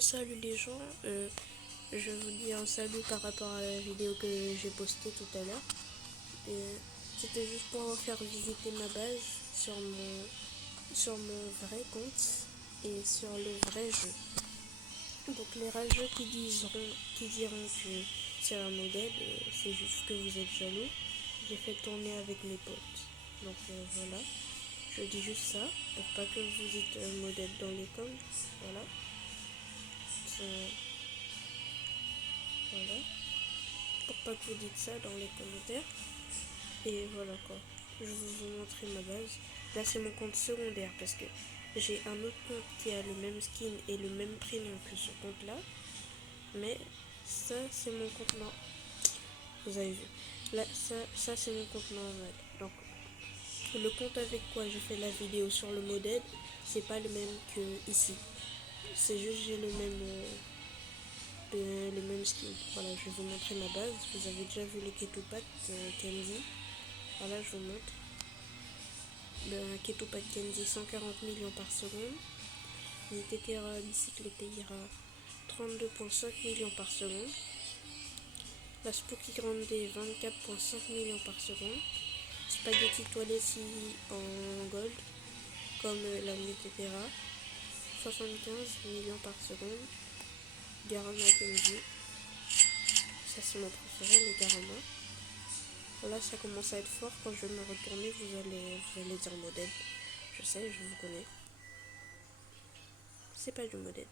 Salut les gens, je vous dis un salut par rapport à la vidéo que j'ai postée tout à l'heure. C'était juste pour vous faire visiter ma base sur mon vrai compte et sur le vrai jeu. Donc les rageux qui diront que c'est un modèle, c'est juste que vous êtes jaloux. J'ai fait tourner avec mes potes. Donc voilà, je dis juste ça pour pas que vous dites un modèle dans les coms. Voilà. Voilà. Pour pas que vous dites ça dans les commentaires. Et voilà quoi. Je vais vous montrer ma base. Là c'est mon compte secondaire parce que j'ai un autre compte qui a le même skin et le même prénom que ce compte là. Mais ça c'est mon compte normal. Vous avez vu. Là ça c'est mon compte normal. Donc le compte avec quoi j'ai fait la vidéo sur le modèle, c'est pas le même que ici. C'est juste j'ai le même skin. Voilà, je vais vous montrer ma base. Vous avez déjà vu les Ketupat Kenzie. Voilà, je vous montre. Le Ketupat Kenzie 140 millions par seconde. Nitekera bicyclette ira 32,5 millions par seconde. La Spooky Grande 24,5 millions par seconde. Spaghetti Toiletti en gold, comme la Nitekera 75 millions par seconde. Garama Kenzie. Ça c'est mon préféré, le Garama. Là, ça commence à être fort. Quand je vais me retourner, vous allez dire modèle. Je sais, je vous connais. C'est pas du modèle.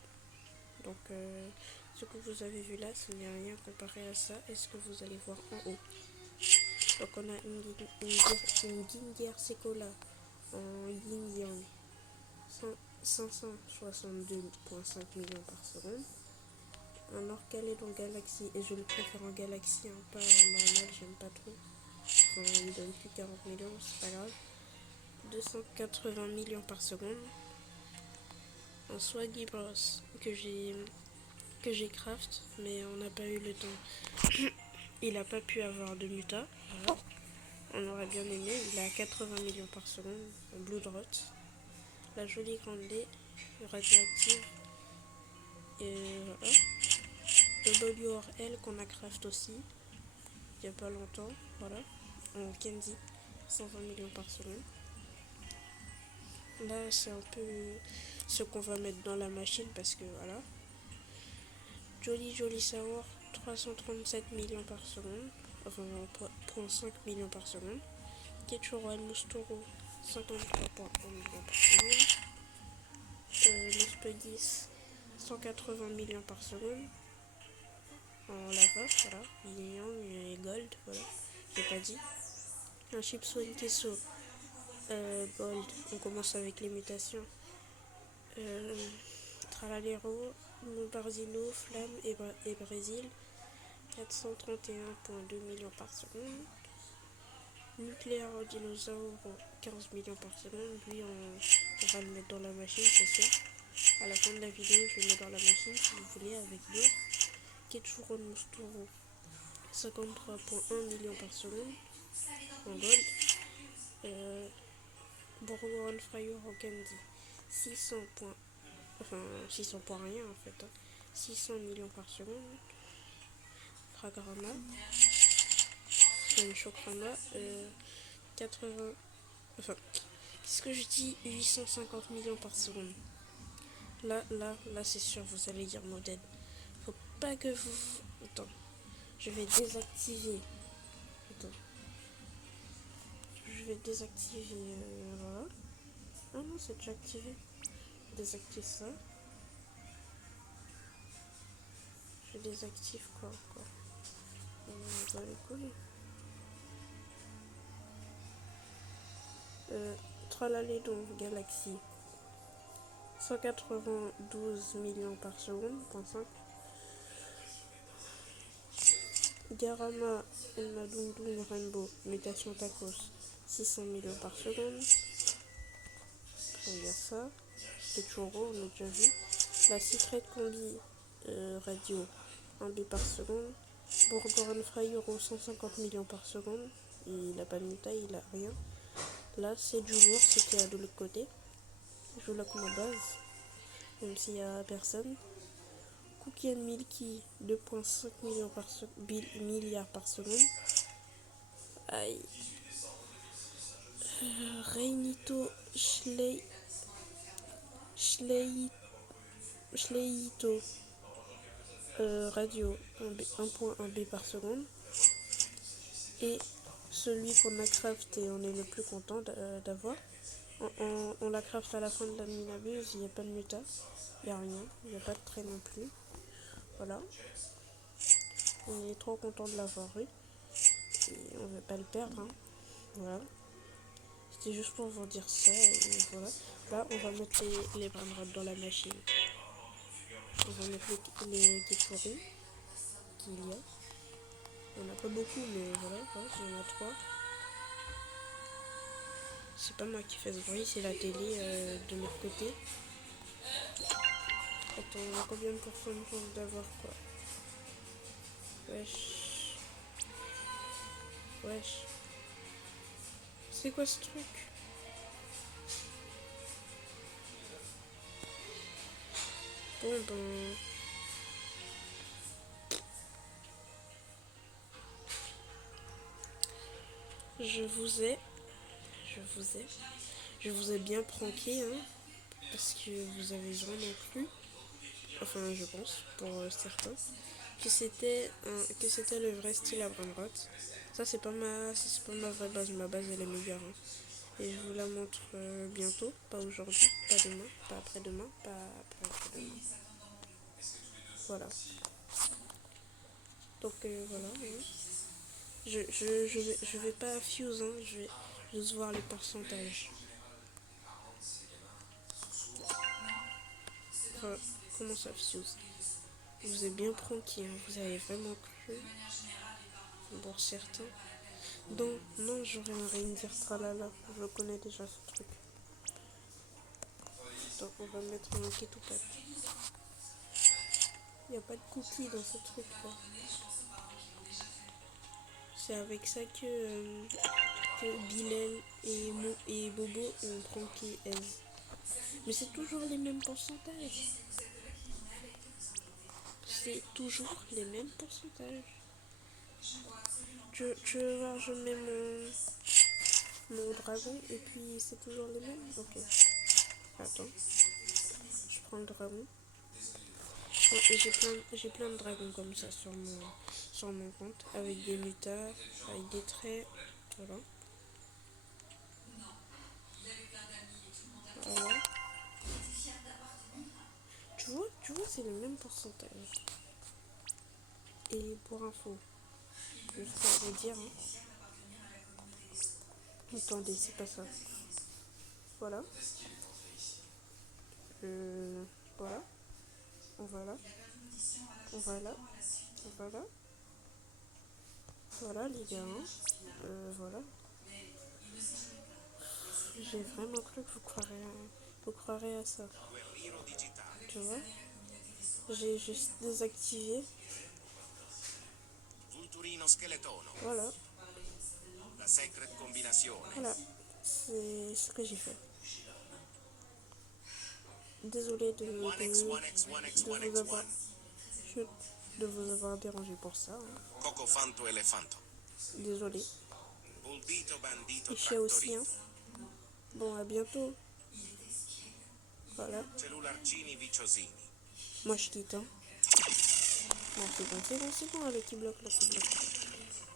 Donc, ce que vous avez vu là, ce n'est rien comparé à ça. Et ce que vous allez voir en haut. Donc, on a une Ginger Sekola en yin yang 562,5 millions par seconde. Un Orcaledon Galaxy, et je le préfère en Galaxy, hein, pas en normal, j'aime pas trop. Enfin, il donne plus 40 millions, c'est pas grave. 280 millions par seconde. Un Swaggy Bros que j'ai craft, mais on n'a pas eu le temps. Il n'a pas pu avoir de muta. Voilà. On aurait bien aimé. Il a 80 millions par seconde en Blood Rot. La jolie grande lait radioactive. Et voilà. Le WRL qu'on a craft aussi il n'y a pas longtemps. Voilà. En Kenzie. 120 millions par seconde. Là, c'est un peu ce qu'on va mettre dans la machine parce que voilà. Jolly Sour, 337 millions par seconde. Enfin, 0,5 millions par seconde. Ketchural Moustoro, 53,1 millions par seconde. Le Spudis, 180 millions par seconde. En lava, voilà. Yin Yang et Gold, voilà. J'ai pas dit. Un Chips One Queso. Gold, on commence avec les mutations. Tralalero, Barzino, Flamme et Brésil, 431,2 millions par seconde. Nucléaire Dinosaure, 15 millions par seconde. Lui, on va le mettre dans la machine, c'est sûr. À la fin de la vidéo, je le mets dans la machine si vous voulez avec d'autres. Ketchuron Moustoro, 53,1 millions par seconde en gold. Bourgogne Fryer en candy, 600 points. Enfin, 600 points rien en fait. 600 millions par seconde. Fragrama. Une Chocrama. 80. Enfin, qu'est-ce que je dis 850 millions par seconde. Là, c'est sûr, vous allez dire modèle. Faut pas que vous. Attends. Je vais désactiver. Attends. Je vais désactiver. Voilà. Ah non, c'est déjà activé. Désactive ça. Je désactive quoi encore. Dans les couilles. Tralaledon Galaxy. 192 millions par seconde. 0,5. Garama Elmadundum Rainbow Mutation Tacos, 600 millions par seconde. Il y a ça. Le churro, on a déjà vu. La Secret Combi Radio, 1 B par seconde. Bourgogne Fry Euro, 150 millions par seconde. Il n'a pas de muta, il a rien. Là, c'est du lourd, c'était de l'autre côté. Je vous la comme base. même s'il n'y a personne. Cookie and Milky, 2,5 milliards par seconde. Aïe. Reinito Schleito radio 1.1 B par seconde. Et celui qu'on a crafté, on est le plus content d'avoir. On la craft à la fin de la minabuse, il n'y a pas de muta, il n'y a rien, il n'y a pas de trait non plus. Voilà. On est trop content de l'avoir eu. Et on ne veut pas le perdre. Hein. Voilà. C'était juste pour vous dire ça. Et voilà. Là, on va mettre les brainrods dans la machine. On va mettre les Gekori qu'il y a. Il n'y en a pas beaucoup, mais voilà, il y en a 3. C'est pas moi qui fais ce bruit, c'est la télé de l'autre côté. Attends, on a combien de pourcents de chance d'avoir quoi? Wesh. Wesh. C'est quoi ce truc? Bon ben... Je vous ai bien pranké, hein, parce que vous avez vraiment cru, enfin je pense, pour certains, que c'était le vrai style à Bramrot. Ça c'est pas ma vraie base, ma base elle est meilleure. Hein. Et je vous la montre bientôt, pas aujourd'hui, pas demain, pas après-demain, pas après-demain. Voilà. Donc voilà. Hein. Je vais pas fuse, hein, je vais juste voir les pourcentages. Enfin, comment ça fuse? Je vous ai bien pranké, hein, vous avez vraiment cru. Pour certains. Donc, non, j'aurais rien dire tralala. Je connais déjà ce truc. Donc, on va mettre un ketoupat. Il n'y a pas de cookies dans ce truc là. C'est avec ça que Bilal et Bobo ont pranké Eze. Mais c'est toujours les mêmes pourcentages. C'est toujours les mêmes pourcentages. Tu veux voir, je mets mon dragon et puis c'est toujours les mêmes. Ok. Attends. Je prends le dragon. Oh, et j'ai plein de dragons comme ça sur mon compte. Avec des mutas, avec des traits. Voilà. Voilà. Tu vois, c'est le même pourcentage. Et pour info, juste pour vous dire, hein. Attendez, c'est pas ça. Voilà. Voilà. On va là. On va là. On va là. Voilà les gars. Hein. Voilà. J'ai vraiment cru que vous croirez à ça. Tu vois? J'ai juste désactivé. Voilà. Voilà. C'est ce que j'ai fait. Désolée de vous avoir dérangé pour ça. Hein. Désolée. Et chez aussi. Hein. Bon, à bientôt. Voilà. Moi, je quitte. Hein. Non, c'est bon, le qui bloque.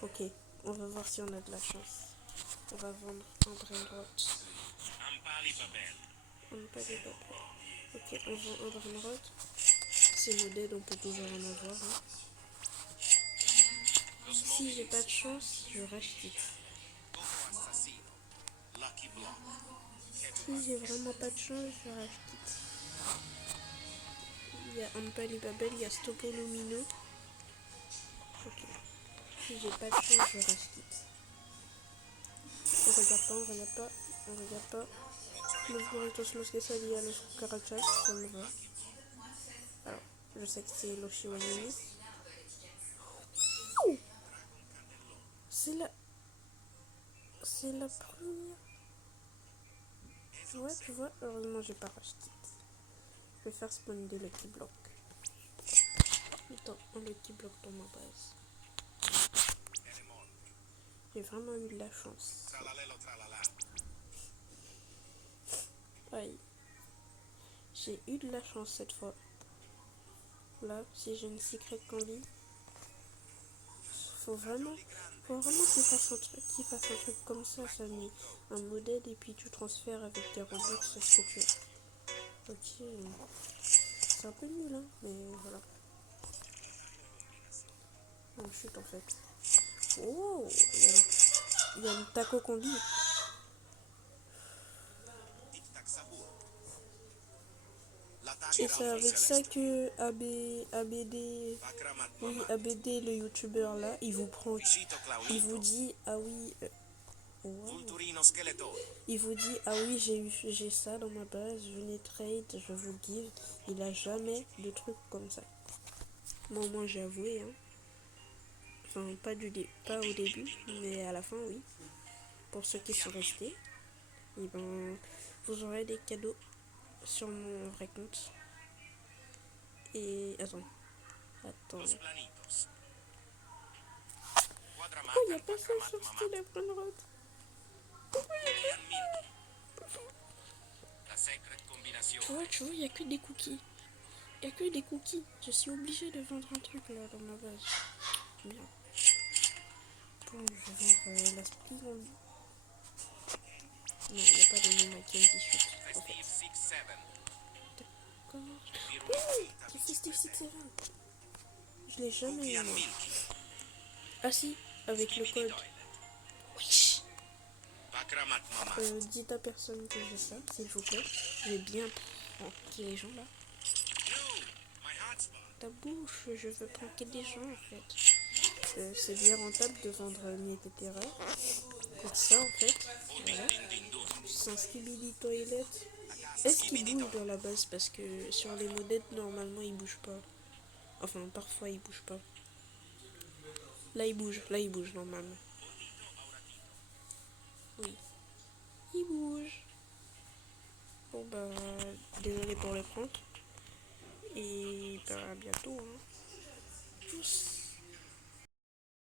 Ok, on va voir si on a de la chance. On va vendre un brainrot. On n'a pas les papiers. Ok, on vend un brainrot. C'est modèle, on peut toujours en avoir. Hein. Si j'ai pas de chance, je rachète. Si j'ai vraiment pas de chance, je rachète. Il y a Ampali Babel, il y a Stopolumino. Ok. Si j'ai pas de chance, je rachète. On regarde pas. Los burritos, los quesadillas, los cucarachas, ça me va. Alors, je sais que c'est los chihuahuas. C'est la première. Ouais, tu vois, heureusement j'ai pas racheté. Je vais faire spawn des Lucky Block. Attends, un Lucky Block dans ma base. J'ai vraiment eu de la chance. Aïe. J'ai eu de la chance cette fois. Là, si j'ai une secret candy, faut vraiment qu'il fasse un truc comme ça met un modèle et puis tu transfères avec des Robux ce que tu veux. Ok, c'est un peu nul, hein, mais voilà. On chute en fait. Oh, il y a une taco combi. Et c'est avec ça que ABD, le youtubeur là, il vous prend, il vous dit ah oui, wow. Il vous dit ah oui j'ai ça dans ma base, venez trade, je vous give. Il a jamais de trucs comme ça. Moi j'ai avoué, hein. Enfin pas au début, mais à la fin oui. Pour ceux qui sont restés, et ben vous aurez des cadeaux sur mon vrai compte. Et attends. Pourquoi il n'y a pas ça sur Steel Emerald? Tu vois, il n'y a que des cookies. Il n'y a que des cookies. Je suis obligée de vendre un truc là dans ma base. Bien. Bon, je vais vendre la split. Non, il n'y a pas de nom Mackenzie Shoot. En fait. D'accord. Oui, qui fait Steve 67. Je l'ai jamais eu moi. Ah si, avec le code. Oui. Dites à personne que j'ai ça, s'il vous plaît. Je vais bien pranker les gens là. Ta bouche, je veux pranker des gens en fait. C'est bien rentable de vendre mes TTR. Pour ça en fait. Voilà. Sans Skibidi Toilette. Est-ce qu'il bouge dans la base? Parce que sur les modèles normalement il bouge pas. Enfin parfois il bouge pas. Là il bouge normalement. Oui. Il bouge. Bon bah désolé pour le prank. Et bah à bientôt hein. Tous.